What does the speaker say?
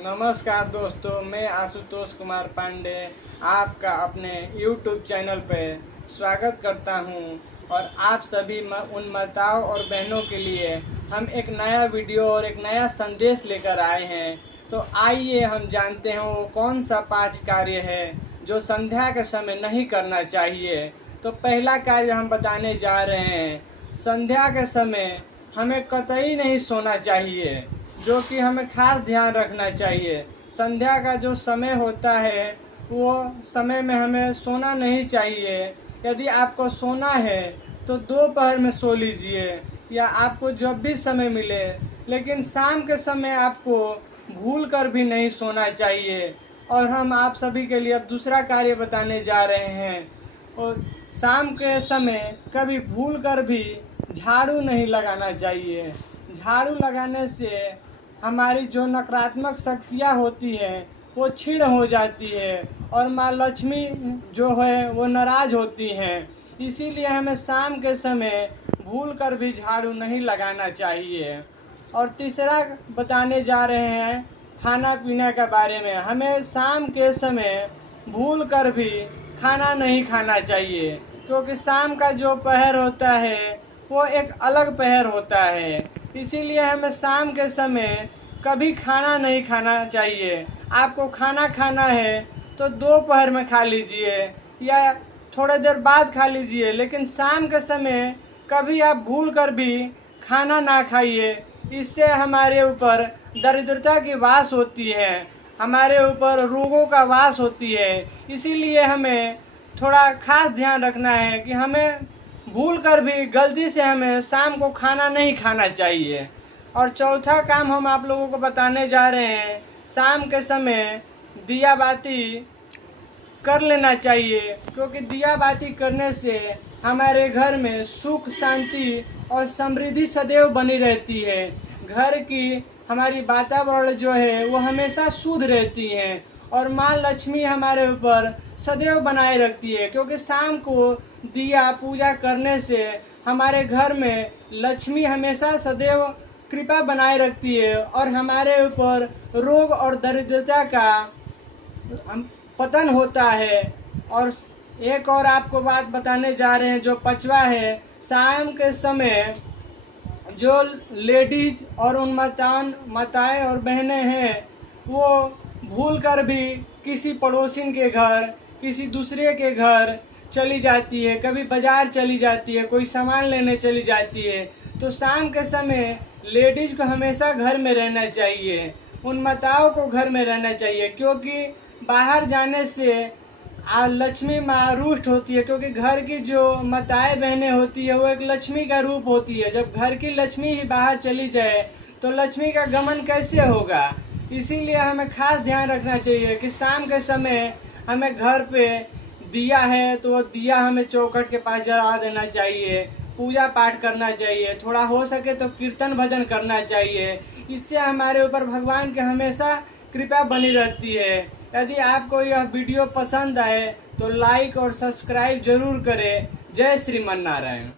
नमस्कार दोस्तों, मैं आशुतोष कुमार पांडे आपका अपने YouTube चैनल पर स्वागत करता हूं। और आप सभी उन माताओं और बहनों के लिए हम एक नया वीडियो और एक नया संदेश लेकर आए हैं। तो आइए हम जानते हैं वो कौन सा 5 कार्य है जो संध्या के समय नहीं करना चाहिए। तो पहला कार्य हम बताने जा रहे हैं, संध्या के समय हमें कतई नहीं सोना चाहिए, जो कि हमें खास ध्यान रखना चाहिए। संध्या का जो समय होता है वो समय में हमें सोना नहीं चाहिए। यदि आपको सोना है तो दोपहर में सो लीजिए या आपको जब भी समय मिले, लेकिन शाम के समय आपको भूल कर भी नहीं सोना चाहिए। और हम आप सभी के लिए अब दूसरा कार्य बताने जा रहे हैं। और शाम के समय कभी भूल कर भी झाड़ू नहीं लगाना चाहिए। झाड़ू लगाने से हमारी जो नकारात्मक शक्तियाँ होती हैं वो क्षीण हो जाती है और माँ लक्ष्मी जो है वो नाराज होती हैं। इसीलिए हमें शाम के समय भूल कर भी झाड़ू नहीं लगाना चाहिए। और तीसरा बताने जा रहे हैं खाना पीने के बारे में। हमें शाम के समय भूल कर भी खाना नहीं खाना चाहिए, क्योंकि शाम का जो पहर होता है वो एक अलग पहर होता है। इसीलिए हमें शाम के समय कभी खाना नहीं खाना चाहिए। आपको खाना खाना है तो दोपहर में खा लीजिए या थोड़ी देर बाद खा लीजिए, लेकिन शाम के समय कभी आप भूल कर भी खाना ना खाइए। इससे हमारे ऊपर दरिद्रता की वास होती है, हमारे ऊपर रोगों का वास होती है। इसीलिए हमें थोड़ा खास ध्यान रखना है कि हमें भूल कर भी गलती से हमें शाम को खाना नहीं खाना चाहिए। और चौथा काम हम आप लोगों को बताने जा रहे हैं, शाम के समय दिया बाती कर लेना चाहिए, क्योंकि दिया बाती करने से हमारे घर में सुख शांति और समृद्धि सदैव बनी रहती है। घर की हमारी वातावरण जो है वो हमेशा शुद्ध रहती है और माँ लक्ष्मी हमारे ऊपर सदैव बनाए रखती है, क्योंकि शाम को दिया पूजा करने से हमारे घर में लक्ष्मी हमेशा सदैव कृपा बनाए रखती है और हमारे ऊपर रोग और दरिद्रता का पतन होता है। और एक और आपको बात बताने जा रहे हैं, जो 5वां है, शाम के समय जो लेडीज और उन माताएं और बहनें हैं वो भूल कर भी किसी पड़ोसिन के घर, किसी दूसरे के घर चली जाती है, कभी बाजार चली जाती है, कोई सामान लेने चली जाती है। तो शाम के समय लेडीज को हमेशा घर में रहना चाहिए, उन माताओं को घर में रहना चाहिए, क्योंकि बाहर जाने से लक्ष्मी माँ रुष्ट होती है। क्योंकि घर की जो माताएं बहनें होती है वो एक लक्ष्मी का रूप होती है। जब घर की लक्ष्मी ही बाहर चली जाए तो लक्ष्मी का गमन कैसे होगा। इसीलिए हमें खास ध्यान रखना चाहिए कि शाम के समय हमें घर पे दिया है तो दिया हमें चौखट के पास जला देना चाहिए, पूजा पाठ करना चाहिए, थोड़ा हो सके तो कीर्तन भजन करना चाहिए। इससे हमारे ऊपर भगवान की हमेशा कृपा बनी रहती है। यदि आपको यह वीडियो पसंद आए तो लाइक और सब्सक्राइब जरूर करें। जय श्रीमन नारायण।